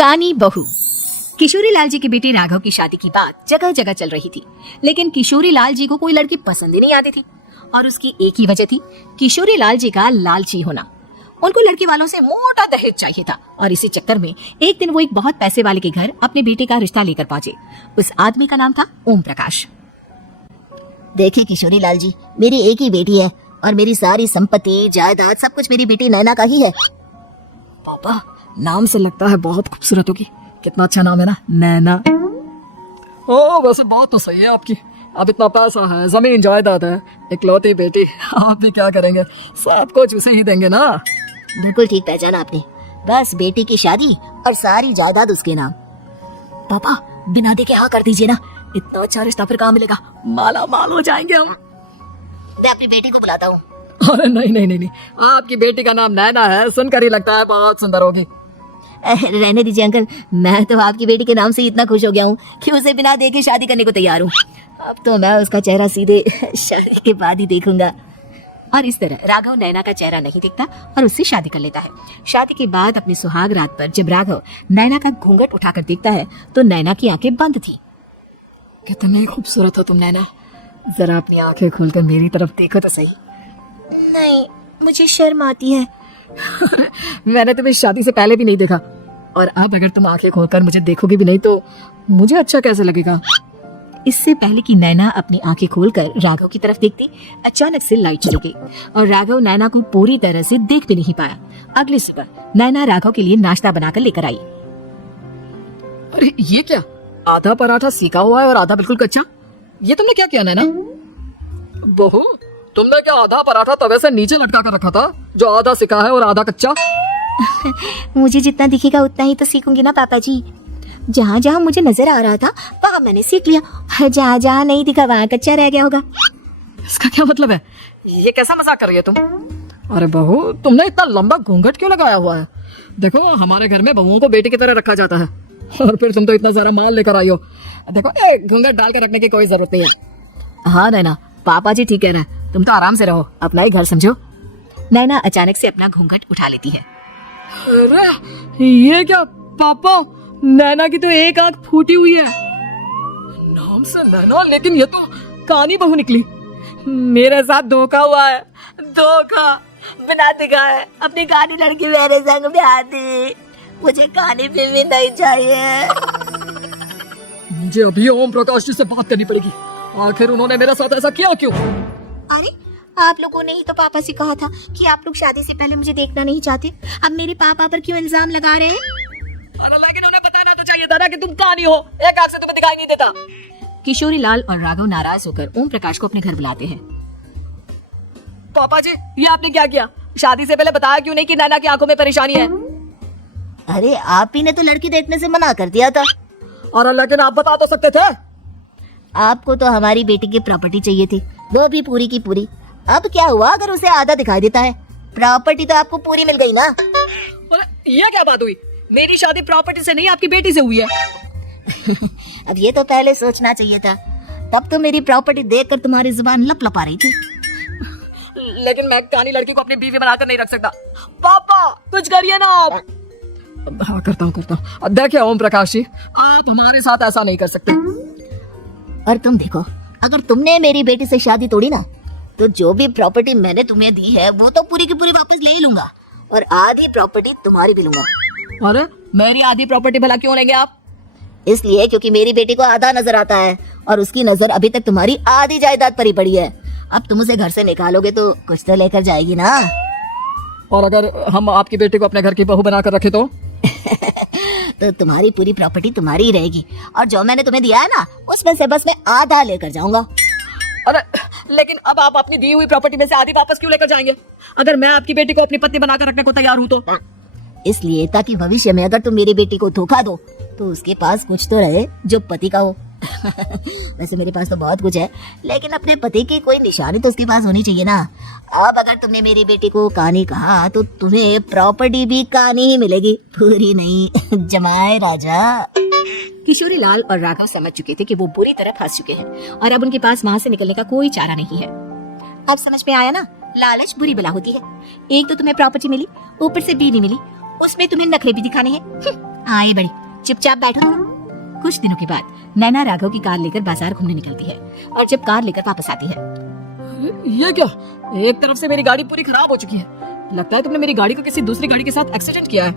कानी बहू। किशोरी लाल जी के बेटे राघव की शादी की बात जगह जगह चल रही थी, लेकिन किशोरी लाल जी को कोई लड़की पसंद ही नहीं आती थी। और उसकी एक ही वजह थी, किशोरी लाल जी का लालची होना। उनको लड़के वालों से मोटा दहेज चाहिए था और इसी चक्कर में एक दिन वो एक बहुत पैसे वाले के घर अपने बेटे का रिश्ता लेकर पहुंचे। उस आदमी का नाम था ओम प्रकाश। देखिए किशोरी लाल जी, मेरी एक ही बेटी है और मेरी सारी संपत्ति जायदाद सब कुछ मेरी बेटी नैना का ही है। पापा, नाम से लगता है बहुत खूबसूरत होगी। कितना अच्छा नाम है ना, नैना। ओ, वैसे बात तो सही है आपकी। अब इतना पैसा है, जमीन जायदाद है, इकलौती बेटी, आप भी क्या करेंगे? सब कुछ उसे ही देंगे ना। बिल्कुल ठीक पहचाना आपने। बस बेटी की शादी और सारी जायदाद उसके नाम। पापा, बिना देखे हाँ कर दीजिए ना। इतना अच्छा रिश्ता फिर कहाँ मिलेगा? माला माल हो जाएंगे हम। मैं अपनी बेटी को बुलाता हूँ। अरे नहीं नहीं नहीं नहीं, आपकी बेटी का नाम नैना है, सुनकर ही लगता है बहुत सुंदर होगी। रहने दीजिए अंकल, मैं तो आपकी बेटी के नाम से इतना खुश हो गया हूँ कि उसे बिना देखे शादी करने को तैयार हूँ। अब तो मैं उसका चेहरा सीधे शादी के बाद ही देखूंगा। और इस तरह राघव नैना का चेहरा नहीं देखता और उससे शादी कर लेता है। शादी के बाद अपनी सुहाग रात पर जब राघव नैना का घूंघट उठाकर देखता है तो नैना की आंखें बंद थी। कितनी खूबसूरत हो तुम नैना, जरा अपनी आंखें खोलकर मेरी तरफ देखो तो सही। नहीं, मुझे शर्म आती है। मैंने तुम्हें शादी से पहले भी नहीं देखा, और अब अगर तुम आंखें खोलकर मुझे देखोगी भी नहीं तो मुझे अच्छा कैसे लगेगा? इससे पहले कि नैना अपनी आंखें खोलकर राघव की तरफ देखती, अचानक से लाइट चली गई और राघव नैना को पूरी तरह से देख भी नहीं पाया। अगली सुबह नैना राघव के लिए नाश्ता बनाकर लेकर आई। अरे ये क्या, आधा पराठा सीखा हुआ है और आधा बिल्कुल कच्चा। ये तुमने क्या किया नैना? बहू, तुमने क्या आधा पराठा तवे से नीचे लटका कर रखा था, जो आधा सिका है और आधा कच्चा? मुझे जितना दिखेगा उतना ही तो सीखूंगी ना पापा जी। जहाँ जहाँ मुझे नजर आ रहा था वहाँ मैंने सीख लिया, जहाँ जहाँ नहीं दिखा वहाँ कच्चा रह गया होगा। इसका क्या मतलब है? ये कैसा मजाक कर रही है तुम? अरे बहू, तुमने इतना लंबा घूंघट क्यों लगाया हुआ है? देखो, हमारे घर में बहुओं को बेटी की तरह रखा जाता है, और फिर तुम तो इतना सारा माल लेकर आई हो। देखो, घूंघट डाल कर रखने की कोई जरूरत नहीं है। हाँ नैना, पापा जी ठीक कह रहे हैं, तुम तो आराम से रहो, अपना ही घर समझो। नैना अचानक से अपना घूंघट उठा लेती है। अरे ये क्या पापा, नैना की तो एक आंख फूटी हुई है। नाम से नैना, लेकिन ये तो कानी बहू निकली। मेरे साथ धोखा हुआ है, धोखा। बिना दिखाए अपनी कानी लड़की मेरे संग ब्याह दी। मुझे कानी भी नहीं चाहिए। मुझे अभी ओम प्रकाश जी से बात करनी पड़ेगी। आखिर उन्होंने मेरे साथ ऐसा किया क्यों? अरे, आप लोगों ने ही तो पापा से कहा था कि आप लोग शादी से पहले मुझे देखना नहीं चाहते। अब मेरे पापा पर क्यों इल्जाम लगा रहे हैं? लेकिन उन्हें बताना तो चाहिए था ना कि तुम कानी हो, एक आंख से तुम्हें दिखाई नहीं देता। किशोरी लाल और राघव नाराज होकर ओम प्रकाश को अपने घर बुलाते हैं। पापा जी, ये आपने क्या किया? शादी से पहले बताया क्यों नहीं कि नैना की आंखों में परेशानी है? अरे, आप ही ने तो लड़की देखने से मना कर दिया था। और लेकिन आप बता तो सकते थे। आपको तो हमारी बेटी की प्रॉपर्टी चाहिए थी, वो भी पूरी की पूरी। अब क्या हुआ अगर उसे आधा दिखाई देता है? प्रॉपर्टी तो आपको पूरी मिल गई ना। ये क्या बात हुई? मेरी शादी प्रॉपर्टी से नहीं, आपकी बेटी से हुई है। अब ये तो पहले सोचना चाहिए था, तब तो मेरी प्रॉपर्टी देखकर तुम्हारी जुबान लप लपा रही थी। लेकिन मैं कानी लड़की को अपनी बीवी बनाकर नहीं रख सकता। पापा, कुछ करिए ना आप। हाँ, करता हूँ। देखिए ओम प्रकाश जी, आप हमारे साथ ऐसा नहीं कर सकते। और तुम देखो, अगर तुमने मेरी बेटी से शादी तोड़ी ना, तो जो भी प्रॉपर्टी मैंने तुम्हें दी है वो तो पूरी की पूरी वापस ले ही लूंगा, और आधी प्रॉपर्टी तुम्हारी भी लूंगा। अरे, मेरी आधी प्रॉपर्टी भला क्यों लेंगे आप? इसलिए क्योंकि मेरी बेटी को आधा नजर आता है और उसकी नजर अभी तक तुम्हारी आधी जायदाद पर ही पड़ी है। अब तुम उसे घर से निकालोगे तो कुछ तो लेकर जाएगी ना। और अगर हम आपकी बेटी को अपने घर की बहू बनाकर रखे तो? तो तुम्हारी पूरी प्रॉपर्टी तुम्हारी ही रहेगी, और जो मैंने तुम्हें दिया है ना, उसमें से बस मैं आधा लेकर जाऊंगा। अरे, लेकिन अब आप अपनी दी हुई प्रॉपर्टी में से आधी वापस क्यों लेकर जाएंगे? अगर मैं आपकी बेटी को अपनी पत्नी बनाकर रखने को तैयार हूँ तो? इसलिए ताकि भविष्य में अगर तुम मेरी बेटी को धोखा दो तो उसके पास कुछ तो रहे जो पति का हो। वैसे मेरे पास तो बहुत कुछ है, लेकिन अपने पति की कोई निशानी तो उसके पास होनी चाहिए ना। अब अगर तुमने मेरी बेटी को कानी कहा तो तुम्हें प्रॉपर्टी भी कानी ही मिलेगी, पूरी नहीं। जमाए राजा। किशोरी लाल और राघव समझ चुके थे कि वो बुरी तरह फंस चुके हैं और अब उनके पास वहाँ से निकलने का कोई चारा नहीं है। अब समझ में आया ना, लालच बुरी बला होती है। एक तो तुम्हें प्रॉपर्टी मिली, ऊपर से बीवी मिली, उसमें तुम्हें नखरे भी दिखाने हैं। आए बड़ी, चुपचाप बैठो। कुछ दिनों के बाद नैना राघव की कार लेकर बाजार घूमने निकलती है और जब कार लेकर वापस आती है ये क्या, एक तरफ से मेरी गाड़ी पूरी खराब हो चुकी है। लगता है तुमने मेरी गाड़ी को किसी दूसरी गाड़ी के साथ एक्सीडेंट किया है।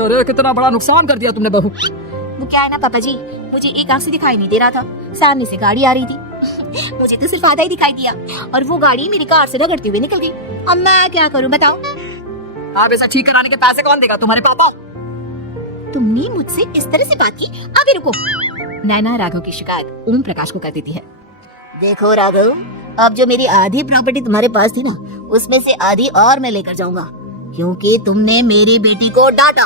अरे कितना बड़ा नुकसान कर दिया तुमने बहू। वो क्या है ना पापा जी, मुझे एक आंख से दिखाई नहीं दे रहा था, सामने से गाड़ी आ रही थी। मुझे तो सिर्फ आधा ही दिखाई दिया और वो गाड़ी मेरी कार से रगड़ती हुई निकल गई। अब मैं क्या करूं बताओ? आप इसे ठीक कराने के पैसे कौन देगा, तुम्हारे पापा? तुमने मुझसे इस तरह से बात की? अभी रुको। नैना राघव की शिकायत ओम प्रकाश को कर देती है। देखो राघव, अब जो मेरी आधी प्रॉपर्टी तुम्हारे पास थी ना, उसमें से आधी और मैं लेकर जाऊंगा, क्योंकि तुमने मेरी बेटी को डांटा।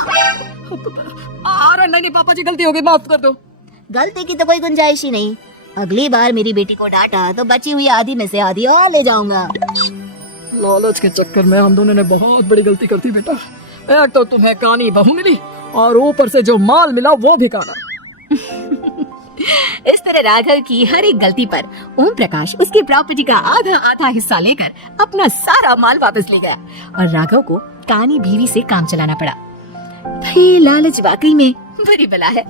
अरे नहीं पापा जी, गलती हो गई, माफ कर दो। गलती की तो कोई गुंजाइश ही नहीं। अगली बार मेरी बेटी को डांटा तो बची हुई आधी में से आधी और ले जाऊंगा। लालच के चक्कर में हम दोनों ने बहुत बड़ी गलती कर दी बेटा। एक तो तुम्हें कानी बहू मिली और ऊपर से जो माल मिला वो भी काना। इस तरह राघव की हर एक गलती पर ओम प्रकाश उसकी प्रॉपर्टी का आधा आधा हिस्सा लेकर अपना सारा माल वापस ले गया और राघव को कानी बीवी से काम चलाना पड़ा। भाई लालच वाकई में बुरी बला है।